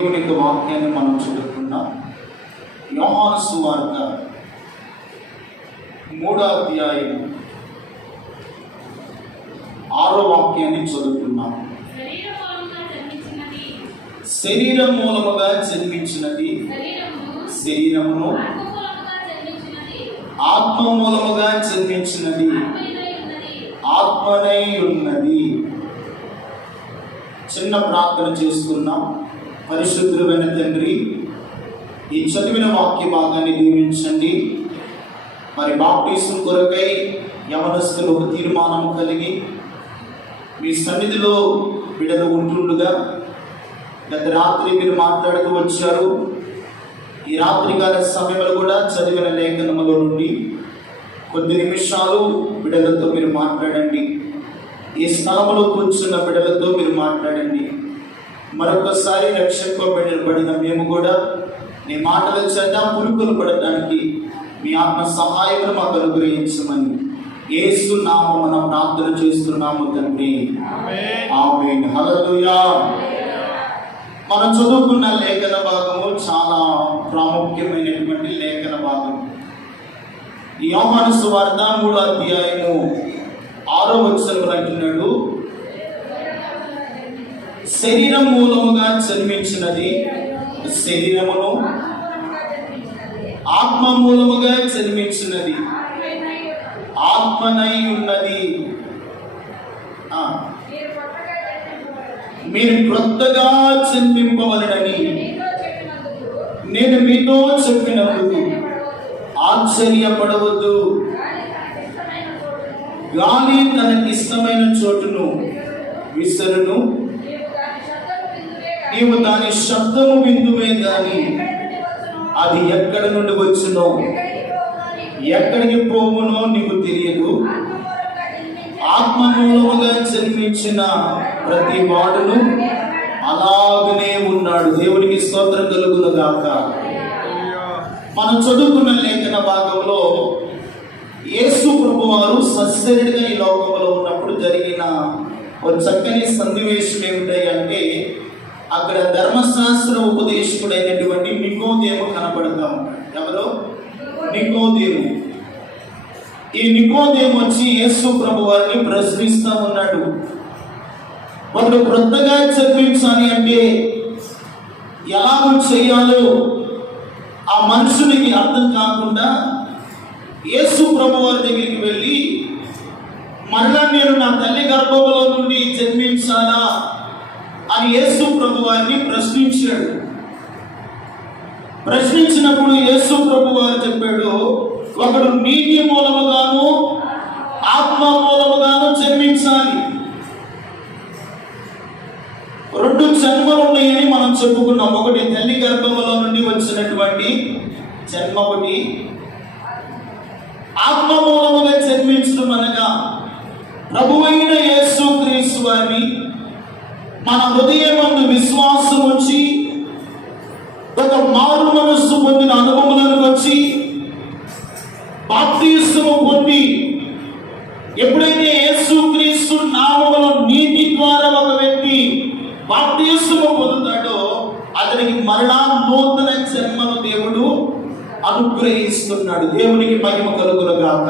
దేవుని వాక్యాన్ని మనం చదువుకున్నాం. యోహాను సువార్త 3వ అధ్యాయం 6వ వాక్యాన్ని చదువుకున్నాం. శరీరం మూలముగా జన్మించినది శరీరమును, ఆత్మ మూలముగా జన్మించినది ఆత్మనై ఉన్నది. చిన్న ప్రార్థన చేసుకున్నాం. పరిశుద్ధుడైన తండ్రి, ఈ చదివిన వాక్య భాగాన్ని దీవించండి. మరి బాప్టిజం కొరకై యవనస్తులు ఒక తీర్మానం కలిగి మీ సన్నిధిలో బిడ్డలు ఉంటుండగా గత రాత్రి మీరు మాట్లాడుతూ వచ్చారు. ఈ రాత్రికాల సమయంలో కూడా చదివిన లేఖనములో నుండి కొద్ది నిమిషాలు బిడ్డలతో మీరు మాట్లాడండి. ఈ స్థలంలో కూర్చున్న బిడ్డలతో మీరు మాట్లాడండి. మరొకసారి రక్షింపబడిన మేము కూడా నీ మాటల చేత పురుకులు పడటానికి మీ ఆత్మ సహాయమును మాకు అనుగ్రహించమని యేసు నామమున ప్రార్థన చేస్తున్నాము తండ్రి, ఆమేన్. హల్లెలూయా. మనం చదువుకున్న లేఖన భాగము చాలా ప్రాముఖ్యమైనటువంటి లేఖన భాగం. ఈ యోహాను సువార్త 3వ అధ్యాయము 6వ వచనంలో అంటున్నాడు, శరీరం మూలముగా జన్మించినది శరీరమును, ఆత్మ మూలముగా జన్మించినది ఆత్మనై ఉన్నది. మీరు క్రొత్తగా జన్మింపవలెనని నేను మీతో చెప్పినందుకు ఆశ్చర్యపడవద్దు. గాలి తనకిష్టమైన చోటును విసరును, నీవు దాని శబ్దము విందువే గాని అది ఎక్కడి నుండి వచ్చునో ఎక్కడికి పోవునో నీకు తెలియదు. ఆత్మ మూలముగా జన్మించిన ప్రతి వాడును అలాగనే ఉన్నాడు. దేవునికి స్తోత్రం కలుగును గాక. మనం చదువుకున్న లేఖన భాగంలో యేసు ప్రభువారు సశరీరుడిగా ఈ లోకంలో ఉన్నప్పుడు జరిగిన ఒక చక్కని సన్నివేశం ఏమిటంటే, అక్కడ ధర్మశాస్త్ర ఉపదేశకుడైనటువంటి నికోదేము కనపడతాం. ఎవరో నికోదేము. ఈ నికోదేము వచ్చి యేసు ప్రభువారిని ప్రశ్నిస్తా ఉన్నాడు. ఒకడు క్రొత్తగా జన్మించాలి అంటే ఎలా చేయాలో ఆ మనుషునికి అర్థం కాకుండా యేసు ప్రభువారి దగ్గరికి వెళ్ళి, మరలా నేను నా తల్లి గర్భంలో నుండి జన్మించాలా అని యేసు ప్రభువారిని ప్రశ్నించాడు. ప్రశ్నించినప్పుడు యేసు ప్రభువారు చెప్పాడు, ఒకడు నీటి మూలముగాను ఆత్మ మూలముగాను జన్మించాలి. 2 జన్మలు ఉన్నాయని మనం చెప్పుకున్నాం. ఒకటి తల్లి గర్భంలో నుండి వచ్చినటువంటి జన్మ, ఒకటి ఆత్మ మూలముగా జన్మించడం అనగా ప్రభువైన యేసు క్రీస్తు వారిని మన హృదయమందు విశ్వాసం వచ్చి ఒక మారు మనస్సు పొందిన అనుభవములను వచ్చి బాప్తిస్మము పొంది, ఎప్పుడైతే యేసు క్రీస్తు నామములో నీటి ద్వారా ఒక వ్యక్తి బాప్తిస్మము పొందుతాడో అతనికి మరలా నూతన జన్మను దేవుడు అనుగ్రహిస్తున్నాడు. దేవునికి మహిమ కలుగును గాక.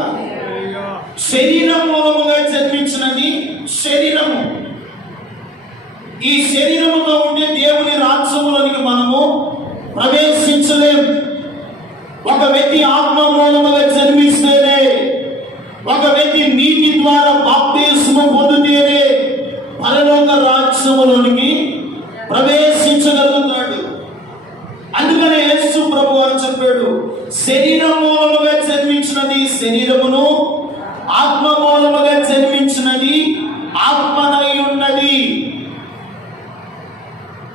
శరీరం మూలముగా జన్మించినది శరీరము. ఈ శరీరముతో ఉండే దేవుని రాజ్యములోనికి మనము ప్రవేశించలేము. ఒక వ్యక్తి ఆత్మ మూలముగా జన్మిస్తేనే, ఒక వ్యక్తి నీటి ద్వారా బాప్తిస్మము పొందితేనే పరలోక రాజ్యములోనికి ప్రవేశించగలుగుతాడు. అందుకనే యేసు ప్రభువారు చెప్పాడు, శరీరం మూలముగా జన్మించినది శరీరమును, ఆత్మ మూలముగా జన్మించినది ఆత్మనై ఉన్నది.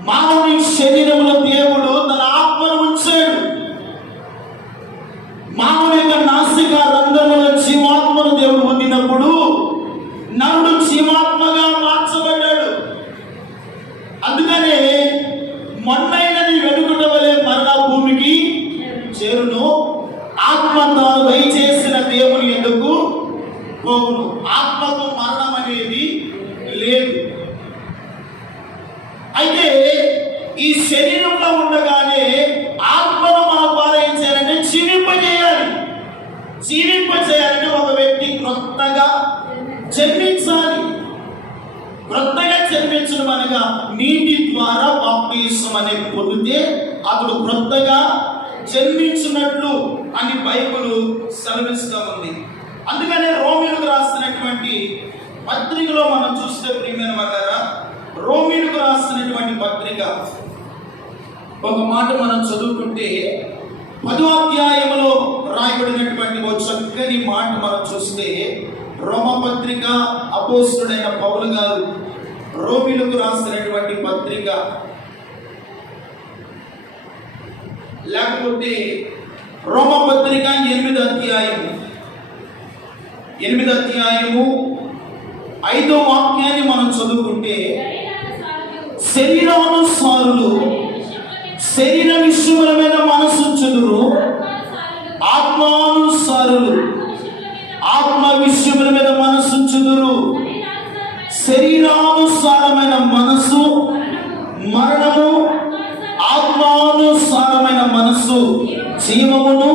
మానవుని శరీరంలో దేవుడు తన ఆత్మను ఉంచాడు. మానవుని యొక్క నాసిక రంధ్రములో జీవాత్మను దేవుడు పొందినప్పుడు నరుడు జీవాత్మగా మార్చబడ్డాడు. అందుకనే మొన్నైనది వెనుకట వలె మరణ భూమికి చేరును, ఆత్మ తాను దయచేసిన దేవుని ఎందుకు పోవును. ఆత్మకు మరణం అనేది లేదు. అయితే ఈ శరీరంలో ఉండగానే ఆత్మను మన ద్వారా ఏం చేయాలంటే జీవింపజేయాలి. జీవింపజేయాలంటే ఒక వ్యక్తి క్రొత్తగా జన్మించాలి. క్రొత్తగా జన్మించడం అనగా నీటి ద్వారా బాప్తిసం అనేది పొందితే అతడు క్రొత్తగా జన్మించినట్లు అని బైబిల్ సెలవిస్తూ ఉంది. అందుకనే రోమీయులకు రాసినటువంటి పత్రికలో మనం చూస్తే ప్రియమైన వారా, రోమీయులకు రాసినటువంటి పత్రిక ఒక మాట మనం చదువుకుంటే 10వ అధ్యాయంలో రాయబడినటువంటి ఒక చక్కని మాట మనం చూస్తే, రోమపత్రిక అపోస్తుడైన పౌలు గారు రోమీయులకు రాసినటువంటి పత్రిక, లేకపోతే రోమపత్రిక 8వ అధ్యాయము 5వ వాక్యాన్ని మనం చదువుకుంటే, శరీరానుసారులు శరీర విషయములమైన మనసుంచుదురు, ఆత్మానుసారులు ఆత్మ విషయముల మీద మనసుంచుదురు. శరీరానుసారమైన మనసు మరణము, ఆత్మానుసారమైన మనసు జీవమును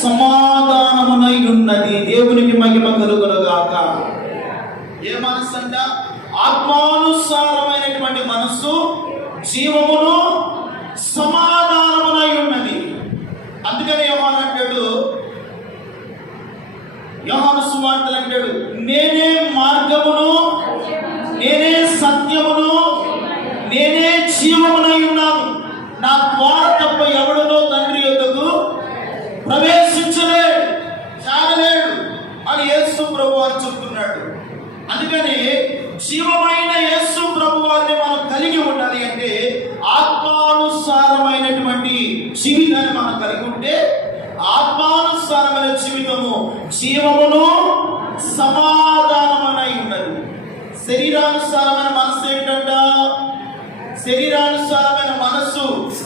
సమాధానమునై ఉన్నది. దేవునికి మహిమ కలుగునుగాక. ఏ మనసు అంట? ఆత్మానుసారమైనటువంటి మనసు జీవమును సమాధానమునై ఉన్నది. అందుకని యోహాను అంటాడు, యోహాను సువార్తలు అంటాడు, నేనే మార్గమును, నేనే సత్యమును, నేనే జీవమునై ఉన్నాను. నా ద్వారా తప్ప ఎవడునో తండ్రి యొద్దకు ప్రవేశించలేడు, చాలలేడు అని యేసు ప్రభు వారు చెప్తున్నాడు. అందుకని జీవమైన యేసు ప్రభు వారిని మనం కలిగి ఉండాలి అంటే ఆత్మానుసారమైనటువంటి జీవితాన్ని మనం కలిగి ఉంటే, ఆత్మానుసారమైన జీవితము జీవమును సమాధానమై ఉన్నది. శరీరానుసారమైన మనసు ఏంటంట? శరీరానుసారమైన మనస్సు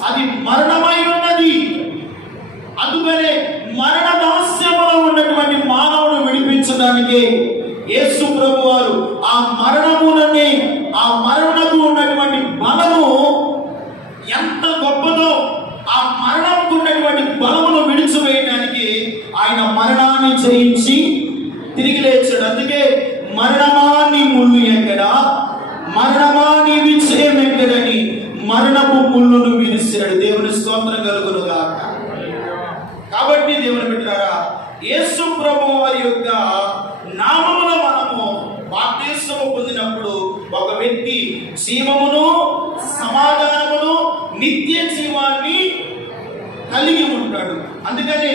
అది మరణమై ఉన్నది. అందుకనే మరణ దాస్యములో ఉన్నటువంటి మానవుడు విడిపించడానికి యేసు ప్రభు వారు ఆ మరణమునని, ఆ మరణకు ఉన్నటువంటి బలము ఎంత గొప్పదో, ఆ మరణకు ఉన్నటువంటి బలమును విడిచివేయడానికి ఆయన మరణాన్ని జయించి తిరిగి లేచాడు. అందుకే మరణమా నీ ముళ్ళు ఎక్కడా, మరణమా నీ విజయం ఎక్కడని మరణపు ముళ్ళును విరిచాడు. దేవుని స్తోత్రం కలుగునుగాక. కాబట్టి దేవుని బిడ్డలారా, యేసు ప్రభు వారి యొక్క నామములో మనము బాప్తిస్మము పొందినప్పుడు ఒక వ్యక్తి జీవమును, సమాధానమును, నిత్య జీవాన్ని కలిగి ఉంటాడు. అందుకనే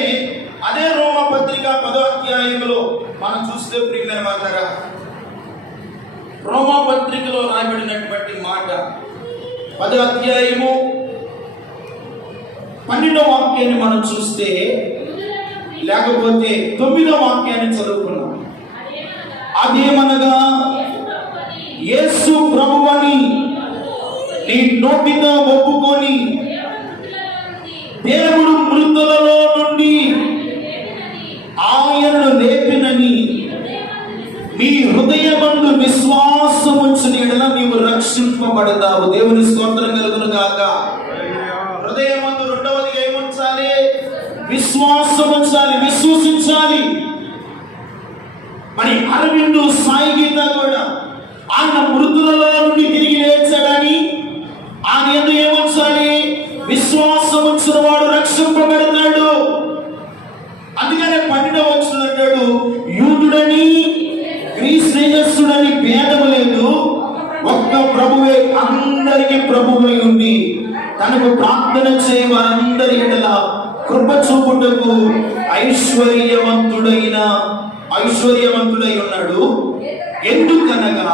అదే రోమపత్రిక 10వ అధ్యాయంలో మనం చూస్తే ప్రియమైన వారా, రోమపత్రికలో రాయబడినటువంటి మాట 10వ అధ్యాయము 12వ వాక్యాన్ని మనం చూస్తే, లేకపోతే 9వ వాక్యాన్ని చదువుకున్నాం. అదేమనగా యేసు ప్రభువని నీ నోటితో ఒప్పుకొని దేవుడు మృతులలో నుండి ఆయనను లేపినని నీ హృదయమందు విశ్వాసముంచిన యెడల నీవు రక్షింపబడతావు. దేవుని స్తోత్రం కలుగునుగాక. హృదయమందు రెండవదిగా ఏముంచాలి? విశ్వాసం ఉంచాలి, విశ్వసించాలి. మరి అరవిందు సాయి గీత కూడా ఆయన మృతులలో నుండి తిరిగి లేచాడని ఆయన ఎందుకు ఏముంచాలి? విశ్వాసం ఉంచిన వాడు రక్షింపబడతాడు. అందుకనే 12వ వచనం అంటాడు, యూదుడని గ్రీస్తేజస్సుడని భేదము లేదు, ఒక్క ప్రభువే అందరికి ప్రభువై ఉండి తనకు ప్రార్థన చేయ వారందరి ఎడల కృప చూపుటకు ఐశ్వర్యవంతుడై ఉన్నాడు. ఎందుకనగా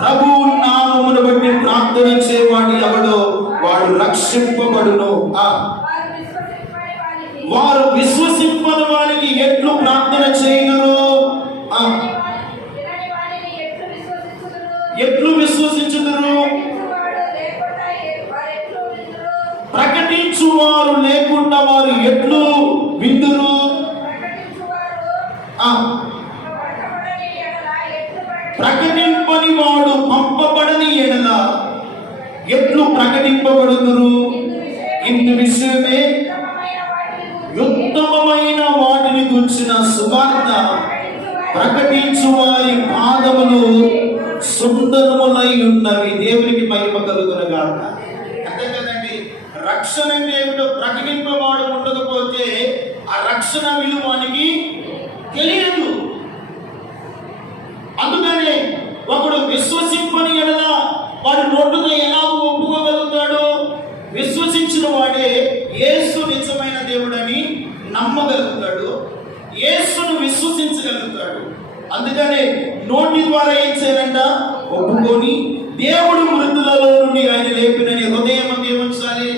ప్రభువు నామమును బట్టి ప్రార్థన చేయవాడు ఎవడో వాడు రక్షింపబడును. వారు విశ్వసింపని వారికి ఎట్లు ప్రార్థన చేయగలరు? ఎట్లు విశ్వసించుదురు? ప్రకటించువారు లేకుండా వారు ఎట్లు విందురు? ప్రకటింపని వాడు పంపబడని ఎడల ఎట్లు ప్రకటింపబడుదురు. ఇందు విషయమే ఉత్తమమైన వాటిని గురించిన సువార్త ప్రకటించు వారి పాదములు సుందరములై ఉన్నవి. దేవునికి మహిమ కలుగునుగాక. అంతే కదండి, రక్షణ అంటే ఏమిటో ప్రకటింపవాడు ఉండకపోతే ఆ రక్షణ విలువానికి తెలియదు. అందుకనే ఒకడు విశ్వసింపని ఎడల వాడు నోటుతో ఎలా ఒప్పుకోగలుగుతాడు? విశ్వసించిన వాడే యేసు నిజమైన దేవుడని నమ్మగలుగుతాడు, యేసును విశ్వసించగలుగుతాడు. అందుకనే నోటి ద్వారా ఏం చేయాలంట? ఒప్పుకొని దేవుడు మృతులలో నుండి ఆయన లేపినని హృదయం అందు ఏముంచాలి?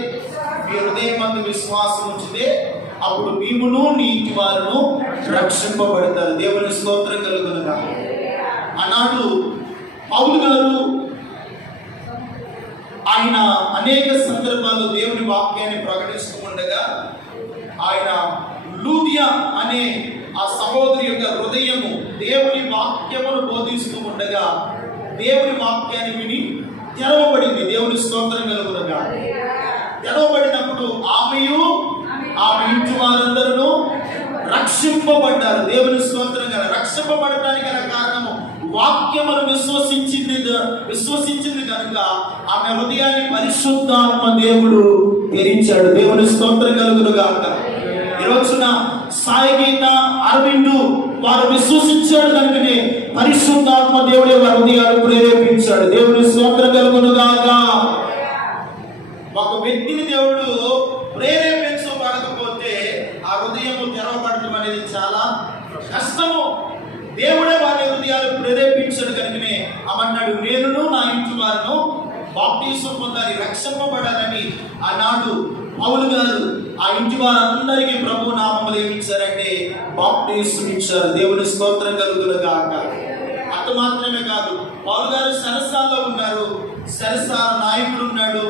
మీ హృదయం అందు విశ్వాసం ఉంచితే అప్పుడు నీవును నీ ఇంటి వారును రక్షింపబడతారు. దేవుని స్తోత్రం కలుగునుగా. ఆనాడు పౌలు గారు ఆయన అనేక సందర్భాల్లో దేవుని వాక్యాన్ని ప్రకటిస్తూ ఉండగా ఆయన లూదియా అనే ఆ సహోదరి యొక్క హృదయము దేవుని వాక్యమును బోధిస్తూ ఉండగా దేవుని వాక్యాన్ని విని తెరవబడింది. దేవుని స్తోత్రం కలుగునుగా. తెరవబడినప్పుడు ఆమెయు ఆమె ఇంటి వారందరూ రక్షింపబడ్డారు. దేవుని స్తోత్రం గల. రక్షింపబడటానికి గల కారణము వాక్యమును విశ్వసించింది కనుక ఆమె హృదయాన్ని పరిశుద్ధాత్మ దేవుడు తెరించాడు. దేవుని స్తోత్రం కలుగునుగాక. ఈ రోజున సాయి గీత, అరవిందు వారు విశ్వసించాడు కనుకనే పరిశుద్ధాత్మ దేవుడే వారి హృదయాలు ప్రేరేపించాడు. దేవుని స్తోత్రం కలుగునుగాక. ఒక వ్యక్తిని దేవుడు ప్రేరేపించబడకపోతే ఆ హృదయము తెరవబడటం అనేది చాలా కష్టము. దేవుడే వారి హృదయాలు ప్రేరేపించాడు కనుకనే అమన్నాడు, నేనును నా ఇంటి వారును బాప్టిజం పొందాలి, రక్షింపబడాలని ఆనాడు పౌలు గారు ఆ ఇంటి వారందరికీ ప్రభు నామములు ఏమిచ్చారంటే బాప్టిజం ఇచ్చారు. దేవుని స్తోత్రం కలుగునుగాక. అంత మాత్రమే కాదు, పౌలు గారు సరసాల్లో ఉన్నారు, సరసాల నాయకుడు ఉన్నాడు,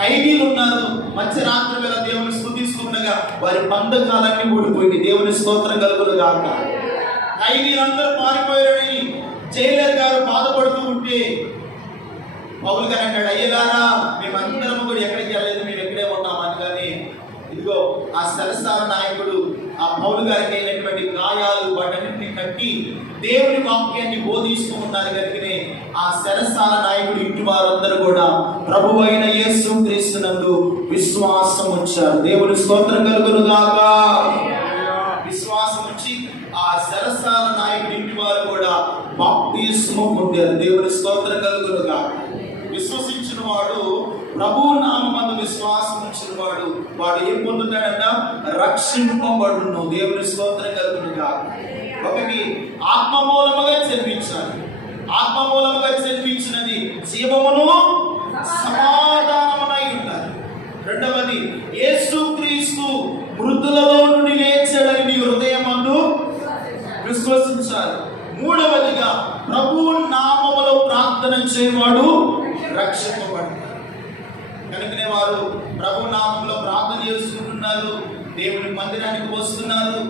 ఖైదీలు ఉన్నారు. మధ్యరాత్రి వేళ దేవుని స్తుతిస్తుండగా వారి బంధకాలన్నీ ఊడిపోయింది. దేవుని స్తోత్రం కలుగునుగాక. ఖైదీలందరూ పారిపోయారని జైలర్ గారు బాధపడుతూ ఉంటే పౌలు గారు అన్నాడు, అయ్యలారా మేమందరము కూడా ఎక్కడికి వెళ్ళలేదు, మేము ఎక్కడే ఉన్నామని. కానీ ఇదిగో ఆ సరసాల నాయకుడు ఆ పౌలు గారికి అయినటువంటి గాయాలు వాటన్నింటినీ కట్టి దేవుని వాక్యాన్ని బోధిస్తూ ఉన్నారు కనుకనే ఆ సరసాల నాయకుడు ఇంటి వారందరూ కూడా ప్రభువు అయిన యేసు క్రీస్తునందు విశ్వాసం వచ్చారు. దేవుని స్తోత్రం కలుగునుగాక. విశ్వాసం వచ్చి ఆ సరసాల నాయకుడి ఇంటి వారు కూడా బాప్తిస్మం పొందారు. దేవుని స్తోత్రం కలుగునుగాక. విశ్వసించిన వాడు, ప్రభువు నామమందు విశ్వాసం ఉంచిన వాడు ఏం పొందుతాడంట? రక్షింపబడును. దేవుని స్తోత్రం కలుగునుగాక. ఒకటి ఆత్మ మూలముగా జన్మించాలి. ఆత్మ మూలముగా జన్మించినది జీవమును సమాధానమునై ఉండాలి. రెండవది యేసుక్రీస్తు మృతులలో నుండి లేచాడని నీ హృదయమందు విశ్వసించాలి. మూడవదిగా ప్రభువు నామములో ప్రార్థన చేయవాడు రక్షింపబడతాడు. కనుకనే వారు ప్రభు నామంలో ప్రార్థన చేసుకుంటున్నారు, దేవుని మందిరానికి వస్తున్నారు,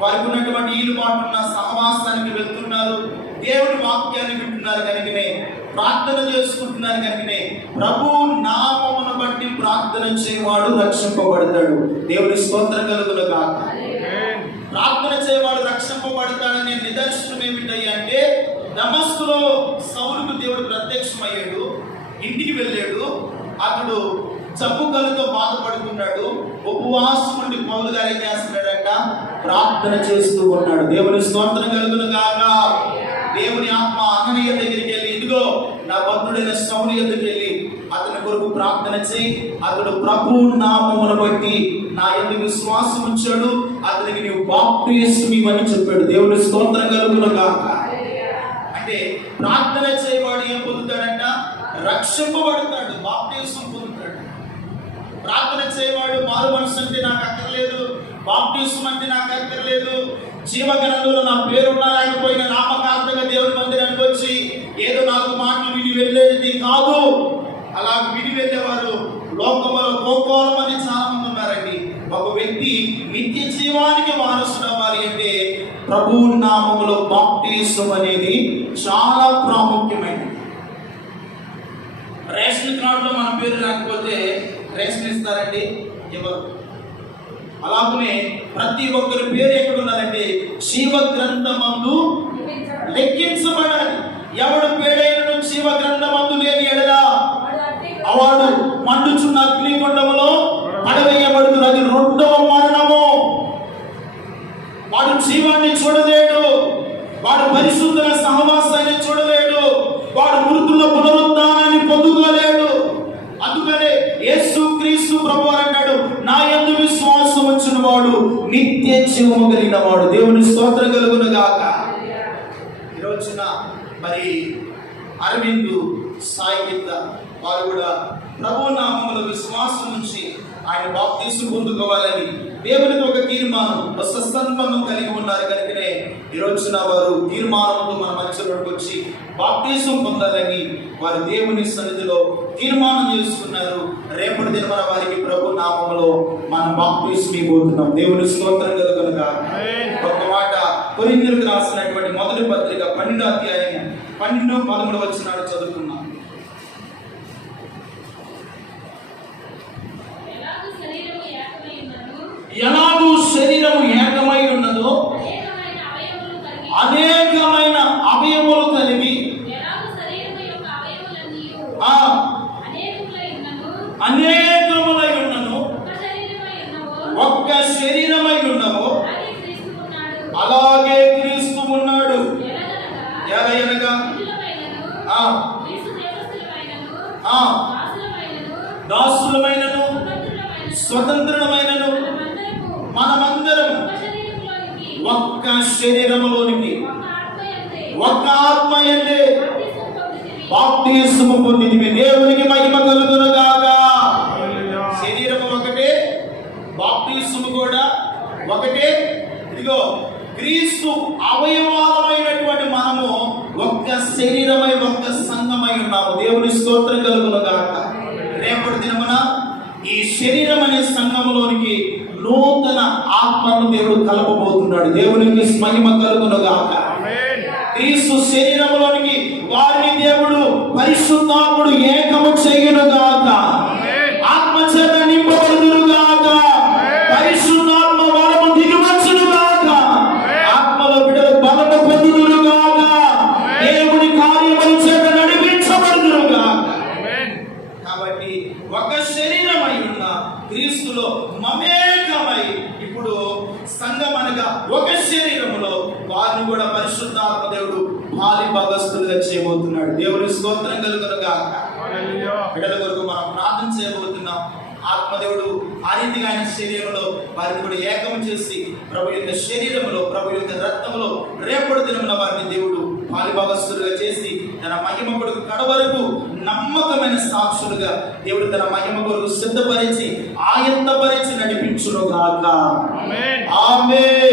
వారికి ఉన్నటువంటి ఈలుబాటున్న సహవాసానికి వెళ్తున్నారు, దేవుని వాక్యాన్ని వింటున్నారు కనుకనే ప్రార్థన చేసుకుంటున్నారు కనుకనే ప్రభు నామమును బట్టి ప్రార్థన చేయవాడు రక్షింపబడతాడు. దేవుని స్తోత్రం కలుగునుగాక. ప్రార్థన చేయవాడు రక్షింపబడతాడనే నిదర్శనం ఏమిటయ్యా అంటే, దమస్కులో సౌలుకు దేవుడు ప్రత్యక్షమయ్యాడు, ఇంటికి వెళ్ళాడు. అతడు జబ్బు కలుతో బాధపడుతున్నాడు. ఉపవాసం ఉండి పౌలు గారు ఏం చేస్తున్నాడంట? ప్రార్థన చేస్తూ ఉన్నాడు. దేవుని స్తోత్రం కలుగునుగాక. దేవుని ఆత్మ అననీయ దగ్గరికి వెళ్ళి, ఇదిగో నా భక్తుడైన సౌలు దగ్గరికి వెళ్ళి అతని కొరకు ప్రార్థన చేయి, అతడు ప్రభు నామమును బట్టి నా యందు విశ్వాసం ఉంచాడు, అతనికి నీవు బాప్తిస్మం ఇవ్వని చెప్పాడు. దేవుని స్తోత్రం కలుగునుగాక. అంటే ప్రార్థన చేయవాడు ఏం పొందుతాడంట? రక్షింపబడతాడు, బాప్తిస్మం పొందుతాడు. ప్రార్థన చేయవాడు మారు మనసు అంటే నాకు అక్కర్లేదు, బాప్తిస్మం అంటే నాకు అక్కర్లేదు, జీవ గ్రంథంలో నా పేరు ఉన్నా లేకపోయినా నామకార్థంగా దేవుని మందిరానికి వచ్చి ఏదో నాలుగు మాటలు విని వెళ్ళేది కాదు. అలా విని వెళ్ళేవారు లోకంలో కోకోల మంది చాలా మంది ఉన్నారండి. ఒక వ్యక్తి నిత్య జీవానికి వారసుడు అవ్వాలి అంటే ప్రభు నామములో బాప్తిస్మం అనేది చాలా ప్రాముఖ్యమైనది. రేషన్ కార్డులో మన పేరు లేకపోతే రేషన్ ఇస్తారండి? ఎవరు? అలాగనే ప్రతి ఒక్కరి పేరు ఎక్కడ ఉన్నదంటే జీవ గ్రంథమందు లెక్కించబడాలి. ఎవడు పేడైన జీవ గ్రంథమందు లేని ఎడలా వాడు మండుచున్న అగ్నిగుండములో పడవేయబడుతున్నది. రెండవ మరణము. వాడు జీవాన్ని చూడలేడు, వాడు పరిశుద్ధుల సహవాసాన్ని చూడలేడు, వాడు మృతుల పునరుద్ధానాన్ని పొందుకోలేడు. అందుకనే యేసుక్రీస్తు ప్రభువు అన్నాడు, నా యందు విశ్వాసం ఉంచిన వాడు నిత్య జీవము కలిగిన వాడు. దేవుని స్తోత్రం కలుగును గాక. ఈరోజున మరి అరవింద్, సాయి గీత వారు కూడా ప్రభు నామములో విశ్వాసం నుంచి ఆయన బాప్తీసం పొందుకోవాలని దేవునికి ఒక తీర్మానం, ఒక సత్సంబంధం కలిగి ఉన్నారు. కనుకనే ఈ రోజున వారు తీర్మానంతో మన మధ్యలోకి వచ్చి బాప్తీసం పొందాలని వారు దేవుని సన్నిధిలో తీర్మానం చేసుకున్నారు. రేపటి దినమున వారికి ప్రభు నామములో మనం బాప్తీసం ఇవ్వబోతున్నాం. దేవుని స్తోత్రం కలుగునుగా. ఒక మాట కొరింథీయులకు రాసినటువంటి మొదటి పత్రిక 12వ అధ్యాయం 12-13 వచనాలు చదువుకున్నాం. ఎలాగూ శరీరము ఏకమై ఉన్నదో అనేకమైన అవయములు కలిగి అనేకములై ఉన్నను ఒక్క శరీరమై ఉన్నవో అలాగే క్రీస్తు ఉన్నాడు. ఎలాగనగా దాసులమైనను స్వతంత్రులమైనను మనమందరం ఒక్క శరీరములోనికి ఒక్క ఆత్మ యందే బాప్తీసము పొందితిమి. దేవునికి మహిమ కలుగును గాక. శరీరము ఒకటే, బాప్తీసము కూడా ఒకటే. ఇదిగో క్రీస్తు అవయవాలమైనటువంటి మనము ఒక్క శరీరమై ఒక్క సంఘమై ఉన్నాము. దేవుని స్తోత్రం కలుగును గాక. రేపటి దినమున ఈ శరీరం అనే సంఘములోనికి నూతన ఆత్మను దేవుడు కలపబోతున్నాడు. దేవునికి మహిమ కలుగును గాక. క్రీస్తు శరీరములోనికి వారిని దేవుడు పరిశుద్ధాత్ముడు ఏకము చేయును గాక. ఆత్మ చేత నింపబడుదురు గాక. పరిశుద్ధాత్మ వరము దిగివచ్చును గాక. ఆత్మలో బిడ్డలు బలము పొందుదురు గాక. దేవుని కార్యముల చేత నడిపించబడుదురు గాక. కాబట్టి ఒక శరీరమై ఉన్న క్రీస్తులో మమేకమై ఇప్పుడు సంఘం అనగా ఒక శరీరములో వారిని కూడా పరిశుద్ధాత్మ దేవుడు పాలి భాగస్తులుగా చేయబోతున్నాడు. దేవుని స్తోత్రం కలుగును గాక. బిడ్డల కొరకు మనం ప్రార్థన చేయబోతున్నాం. ఆత్మదేవుడు ఆ రీతిగా ఆయన శరీరంలో వారిని కూడా ఏకం చేసి ప్రభు యొక్క శరీరంలో, ప్రభు యొక్క రక్తంలో రేపటి దినమున వారిని దేవుడు పాలిభాగస్తులుగా చేసి తన మహిమ కొరకు కడవరకు నమ్మకమైన సాక్షులుగా దేవుడు తన మహిమ కొరకు సిద్ధపరిచి ఆయత్తపరిచి నడిపించును గాక. ఆమేన్.